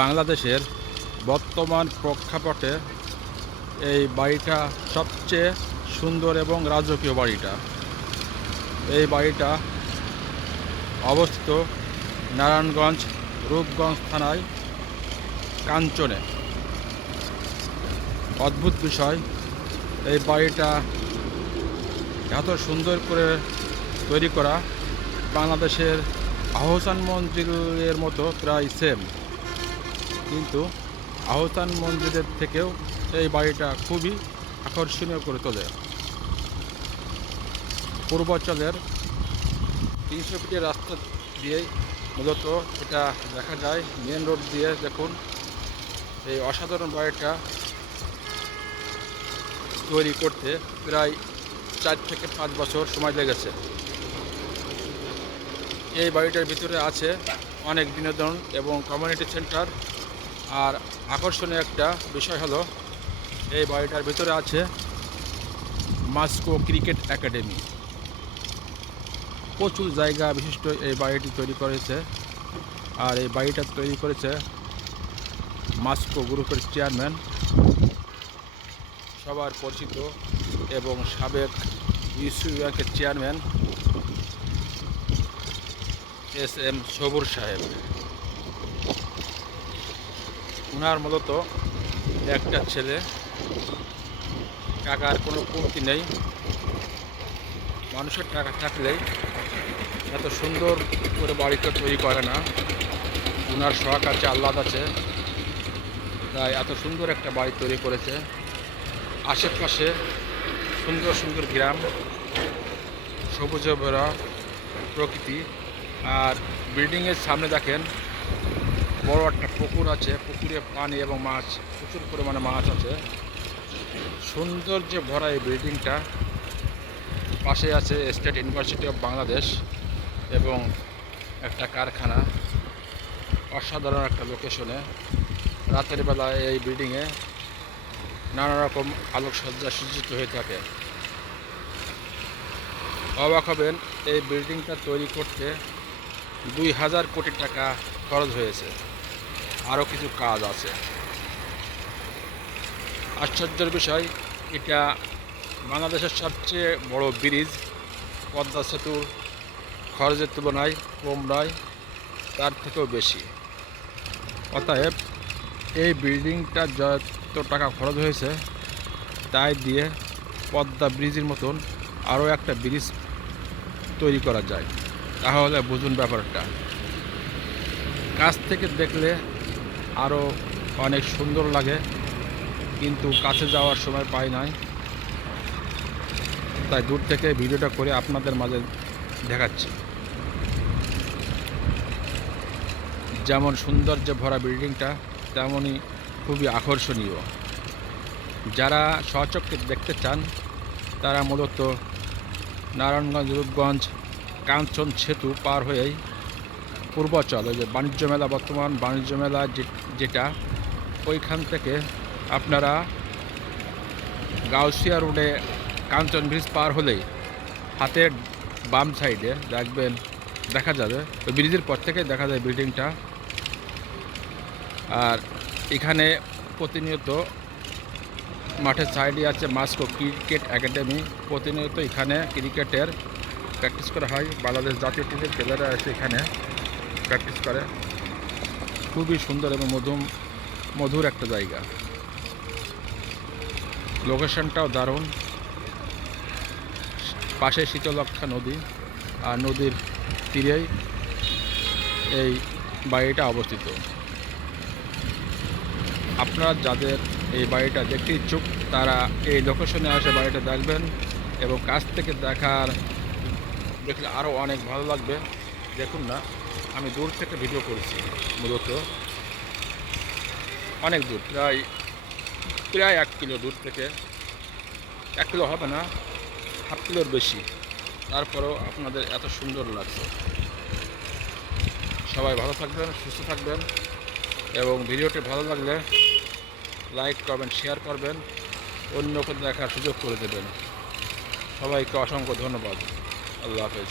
বাংলাদেশের বর্তমান প্রেক্ষাপটে এই বাড়িটা সবচেয়ে সুন্দর এবং রাজকীয় বাড়িটা। এই বাড়িটা অবস্থিত নারায়ণগঞ্জ রূপগঞ্জ থানায় কাঞ্চনে। অদ্ভুত বিষয়, এই বাড়িটা এত সুন্দর করে তৈরি করা, বাংলাদেশের আহসান মঞ্জিলের মতো প্রায় সেম, কিন্তু আহসান মঞ্জিলের থেকেও এই বাড়িটা খুবই আকর্ষণীয় করে তোলে। পূর্বাঞ্চলের 300 ফিটের রাস্তা দিয়েই মূলত এটা দেখা যায়। মেন রোড দিয়ে দেখুন, এই অসাধারণ বাড়িটা তৈরি করতে প্রায় 4 থেকে 5 বছর সময় লেগেছে। এই বাড়িটার ভিতরে আছে অনেক বিনোদন এবং কমিউনিটি সেন্টার। আর আকর্ষণীয় একটা বিষয় হলো, এই বাড়িটার ভিতরে আছে মাস্কো ক্রিকেট একাডেমি। প্রচুর জায়গা বিশিষ্ট এই বাড়িটি তৈরি করেছে। আর এই বাড়িটা তৈরি করেছে মাস্কো গ্রুপের চেয়ারম্যান, সবার পরিচিত এবং সাবেক ইউসিবি ব্যাংকের চেয়ারম্যান SM সবুর সাহেব। ওনার মূলত একটা ছেলে, টাকার কোনো কমতি নেই। মানুষের টাকা থাকলেই এত সুন্দর করে বাড়িটা তৈরি করে না। ওনার শখ আছে, আহ্লাদ আছে, তাই এত সুন্দর একটা বাড়ি তৈরি করেছে। আশেপাশে সুন্দর সুন্দর গ্রাম, সবুজে ভরা প্রকৃতি। আর বিল্ডিংয়ের সামনে দেখেন বড় একটা পুকুর আছে, পুকুরে পানি এবং মাছ, প্রচুর পরিমাণে মাছ আছে। সৌন্দর্যে ভরা এই বিল্ডিংটা। পাশে আছে স্টেট ইউনিভার্সিটি অফ বাংলাদেশ এবং একটা কারখানা। অসাধারণ একটা লোকেশনে রাতের বেলায় এই বিল্ডিংয়ে নানা রকম আলোকসজ্জা সজ্জিত হয়ে থাকে। অবাক হবেন, এই বিল্ডিংটা তৈরি করতে 2000 কোটি টাকা খরচ হয়েছে। আরও কিছু কাজ আছে। আশ্চর্যের বিষয়, এটা বাংলাদেশের সবচেয়ে বড় ব্রিজ। পদ্মা সেতুর খরচের তুলনায় কম নয়, তার থেকেও বেশি। অতএব এই বিল্ডিংটা যত টাকা খরচ হয়েছে, তাই দিয়ে পদ্মা ব্রিজের মতন আরও একটা ব্রিজ তৈরি করা যায়। তাহলে বুঝুন ব্যাপারটা। কাছ থেকে দেখলে আরও অনেক সুন্দর লাগে, কিন্তু কাছে যাওয়ার সময় পাই নাই, তাই দূর থেকে ভিডিওটা করে আপনাদের মাঝে দেখাচ্ছি। যেমন সৌন্দর্যে ভরা বিল্ডিংটা, তেমনই খুবই আকর্ষণীয়। যারা স্বচক্ষে দেখতে চান, তারা মূলত নারায়ণগঞ্জ রূপগঞ্জ কাঞ্চন সেতু পার হয়েই পূর্বাঞ্চল, ওই যে বাণিজ্য মেলা, বর্তমান বাণিজ্য মেলা যেটা, ওইখান থেকে আপনারা গাউসিয়া রোডে কাঞ্চন ব্রিজ পার হলেই হাতের বাম সাইডে দেখবেন, দেখা যাবে ওই ব্রিজের পর থেকে দেখা যায় বিল্ডিংটা। আর এখানে প্রতিনিয়ত মাঠের সাইডে আছে মাস্কো ক্রিকেট একাডেমি। প্রতিনিয়ত এখানে ক্রিকেটের প্র্যাকটিস করা হয়। বাংলাদেশ জাতীয় টিমের প্লেয়াররা এসে এখানে প্র্যাকটিস করে। খুবই সুন্দর এবং মধুর একটা জায়গা। লোকেশনটাও দারুণ। পাশে শীতলক্ষা নদী, আর নদীর তীরেই এই বাড়িটা অবস্থিত। আপনারা যাদের এই বাড়িটা দেখতে ইচ্ছুক, তারা এই লোকেশনে আসে বাড়িটা দেখবেন, এবং কাছ থেকে দেখলে আরও অনেক ভালো লাগবে। দেখুন না, আমি দূর থেকে ভিডিও করেছি, মূলত অনেক দূর, প্রায় 1 কিলো দূর থেকে। 1 কিলো হবে না, হাফ কিলোর বেশি। তারপরেও আপনাদের এত সুন্দর লাগছে। সবাই ভালো থাকবেন, সুস্থ থাকবেন, এবং ভিডিওটি ভালো লাগলে লাইক করবেন, শেয়ার করবেন, অন্যকে দেখার সুযোগ করে দেবেন। সবাইকে অসংখ্য ধন্যবাদ। আল্লাহ হাফেজ।